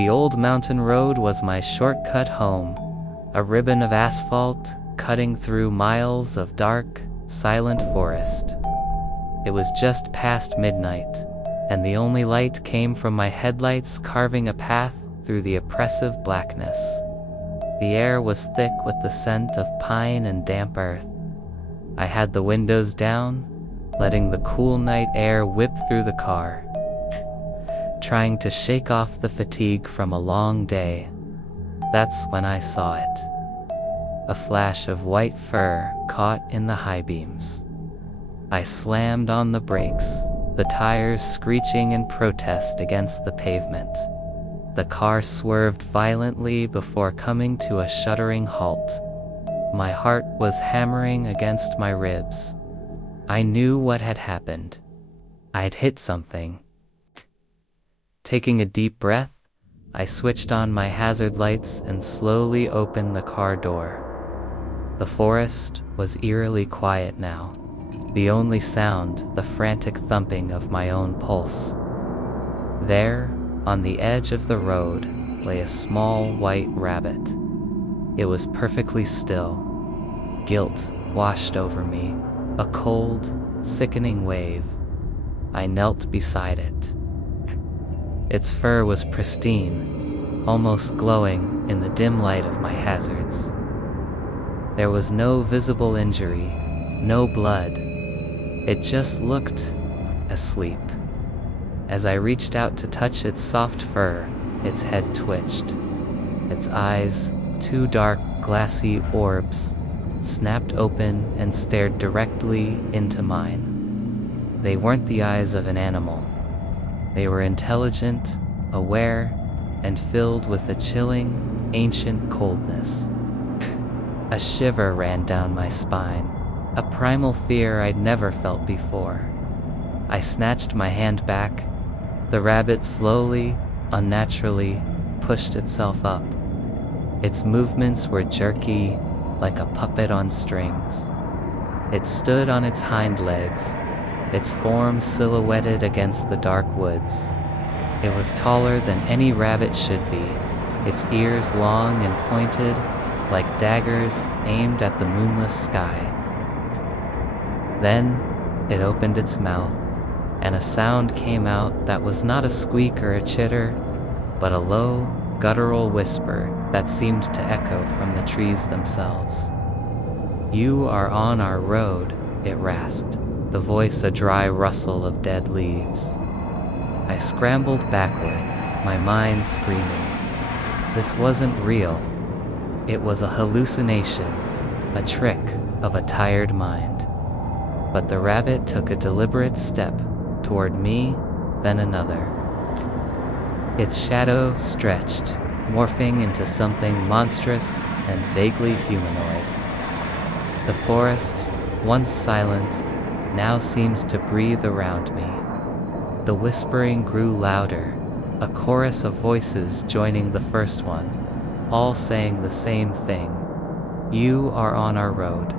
The old mountain road was my shortcut home, a ribbon of asphalt cutting through miles of dark, silent forest. It was just past midnight, and the only light came from my headlights carving a path through the oppressive blackness. The air was thick with the scent of pine and damp earth. I had the windows down, letting the cool night air whip through the car, trying to shake off the fatigue from a long day. That's when I saw it. A flash of white fur caught in the high beams. I slammed on the brakes, the tires screeching in protest against the pavement. The car swerved violently before coming to a shuddering halt. My heart was hammering against my ribs. I knew what had happened. I'd hit something. Taking a deep breath, I switched on my hazard lights and slowly opened the car door. The forest was eerily quiet now, the only sound the frantic thumping of my own pulse. There, on the edge of the road, lay a small white rabbit. It was perfectly still. Guilt washed over me, a cold, sickening wave. I knelt beside it. Its fur was pristine, almost glowing in the dim light of my hazards. There was no visible injury, no blood. It just looked asleep. As I reached out to touch its soft fur, its head twitched. Its eyes, two dark, glassy orbs, snapped open and stared directly into mine. They weren't the eyes of an animal. They were intelligent, aware, and filled with a chilling, ancient coldness. A shiver ran down my spine, a primal fear I'd never felt before. I snatched my hand back. The rabbit slowly, unnaturally, pushed itself up. Its movements were jerky, like a puppet on strings. It stood on its hind legs, its form silhouetted against the dark woods. It was taller than any rabbit should be, its ears long and pointed, like daggers aimed at the moonless sky. Then it opened its mouth, and a sound came out that was not a squeak or a chitter, but a low, guttural whisper that seemed to echo from the trees themselves. "You are on our road," it rasped, the voice a dry rustle of dead leaves. I scrambled backward, my mind screaming. This wasn't real. It was a hallucination, a trick of a tired mind. But the rabbit took a deliberate step toward me, then another. Its shadow stretched, morphing into something monstrous and vaguely humanoid. The forest, once silent, now seemed to breathe around me. The whispering grew louder, a chorus of voices joining the first one, all saying the same thing. "You are on our road."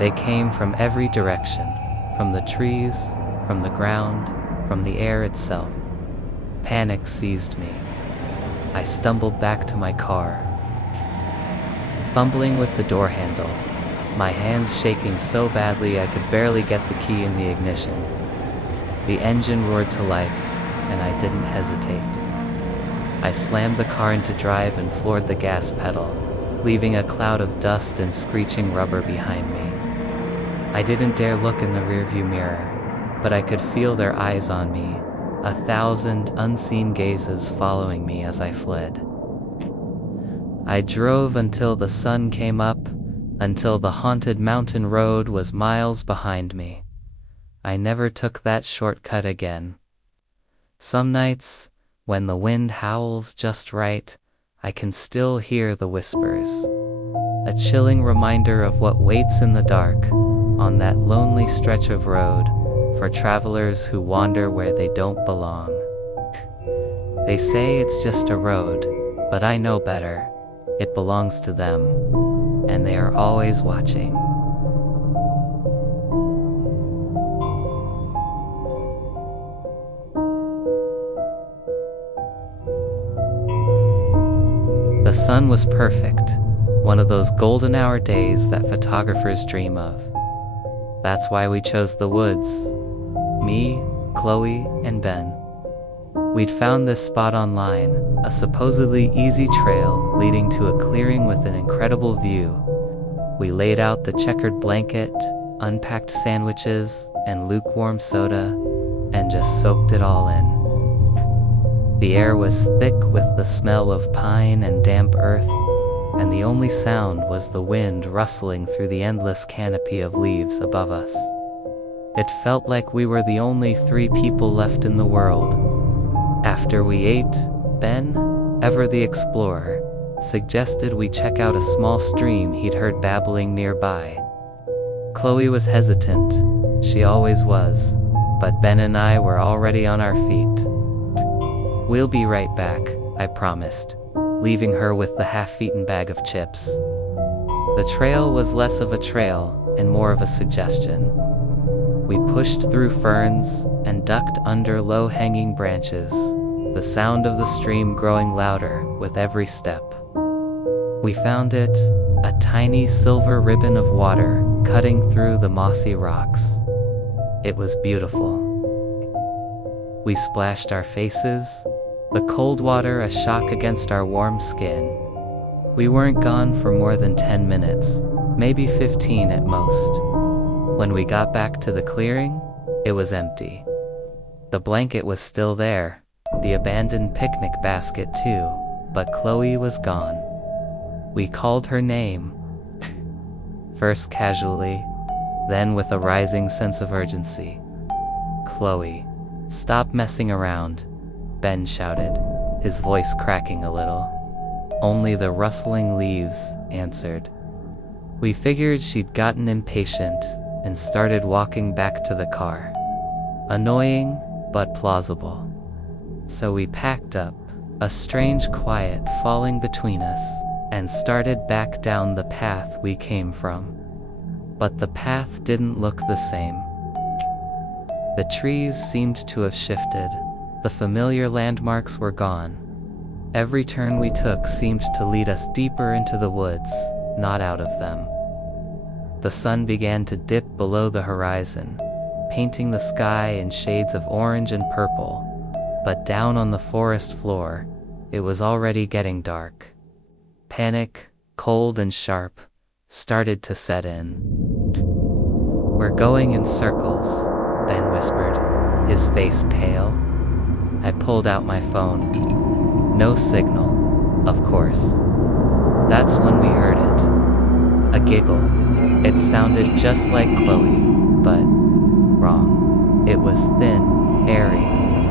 They came from every direction, from the trees, from the ground, from the air itself. Panic seized me. I stumbled back to my car, fumbling with the door handle, my hands shaking so badly I could barely get the key in the ignition. The engine roared to life, and I didn't hesitate. I slammed the car into drive and floored the gas pedal, leaving a cloud of dust and screeching rubber behind me. I didn't dare look in the rearview mirror, but I could feel their eyes on me, 1,000 unseen gazes following me as I fled. I drove until the sun came up, until the haunted mountain road was miles behind me. I never took that shortcut again. Some nights, when the wind howls just right, I can still hear the whispers. A chilling reminder of what waits in the dark, on that lonely stretch of road, for travelers who wander where they don't belong. They say it's just a road, but I know better. It belongs to them, and they are always watching. sun was perfect, one of those golden hour days that photographers dream of. That's why we chose the woods. Me, Chloe, and Ben. We'd found this spot online, a supposedly easy trail leading to a clearing with an incredible view. We laid out the checkered blanket, unpacked sandwiches, and lukewarm soda, and just soaked it all in. The air was thick with the smell of pine and damp earth, and the only sound was the wind rustling through the endless canopy of leaves above us. It felt like we were the only 3 people left in the world. After we ate, Ben, ever the explorer, suggested we check out a small stream he'd heard babbling nearby. Chloe was hesitant, she always was, but Ben and I were already on our feet. "We'll be right back," I promised, leaving her with the half-eaten bag of chips. The trail was less of a trail and more of a suggestion. We pushed through ferns and ducked under low-hanging branches, the sound of the stream growing louder with every step. We found it, a tiny silver ribbon of water cutting through the mossy rocks. It was beautiful. We splashed our faces, the cold water a shock against our warm skin. We weren't gone for more than 10 minutes, maybe 15 at most. When we got back to the clearing, it was empty. The blanket was still there, the abandoned picnic basket too, but Chloe was gone. We called her name, first casually, then with a rising sense of urgency. "Chloe, stop messing around," Ben shouted, his voice cracking a little. Only the rustling leaves answered. We figured she'd gotten impatient and started walking back to the car. Annoying, but plausible. So we packed up, a strange quiet falling between us, and started back down the path we came from. But the path didn't look the same. The trees seemed to have shifted. The familiar landmarks were gone. Every turn we took seemed to lead us deeper into the woods, not out of them. The sun began to dip below the horizon, painting the sky in shades of orange and purple, but down on the forest floor, it was already getting dark. Panic, cold and sharp, started to set in. "We're going in circles," Ben whispered, his face pale. I pulled out my phone. No signal, of course. That's when we heard it. A giggle. It sounded just like Chloe, but wrong. It was thin, airy,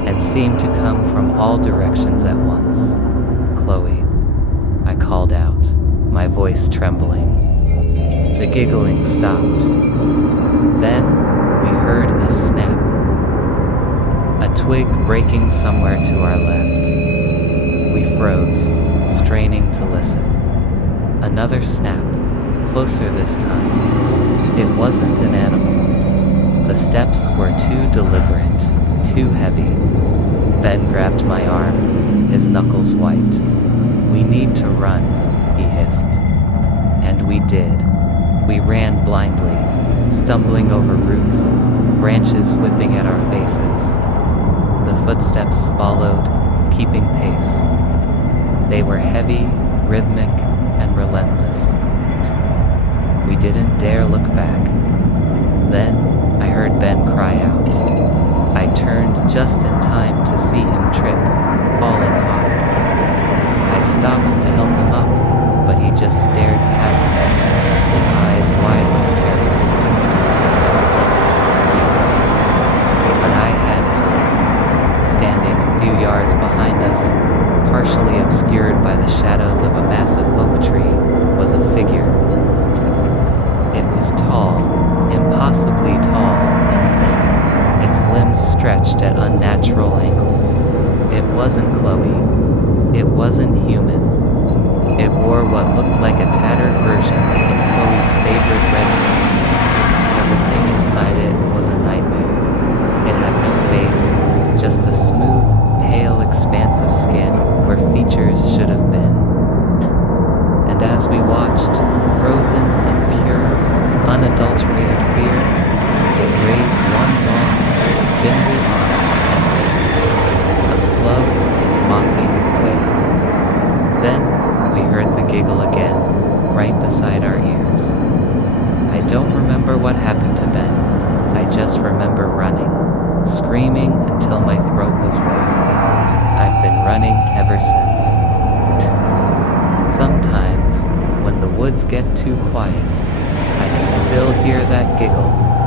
and seemed to come from all directions at once. "Chloe," I called out, my voice trembling. The giggling stopped. Then we heard a snap. A twig breaking somewhere to our left. We froze, straining to listen. Another snap, closer this time. It wasn't an animal. The steps were too deliberate, too heavy. Ben grabbed my arm, his knuckles white. "We need to run," he hissed. And we did. We ran blindly, stumbling over roots, branches whipping at our faces. The footsteps followed, keeping pace. They were heavy, rhythmic, and relentless. We didn't dare look back. Then, I heard Ben cry out. I turned just in time to see him trip, falling hard. I stopped to help him up, but he just stared past me, his eyes wide with terror. "Don't look," he prayed. But I had to. Standing a few yards behind us, partially obscured by the shadows of a massive oak tree, was a figure. It was tall, impossibly tall and thin, its limbs stretched at unnatural angles. It wasn't Chloe. It wasn't human. It wore what looked like a tattered version of Chloe's favorite red sandals. Everything inside it was a nightmare. It had no face, just a smooth, pale expanse of skin where features should have been. one long, spindly arm and waved. A slow, mocking wave. Then, we heard the giggle again, right beside our ears. I don't remember what happened to Ben. I just remember running, screaming until my throat was raw. I've been running ever since. Sometimes, when the woods get too quiet, I can still hear that giggle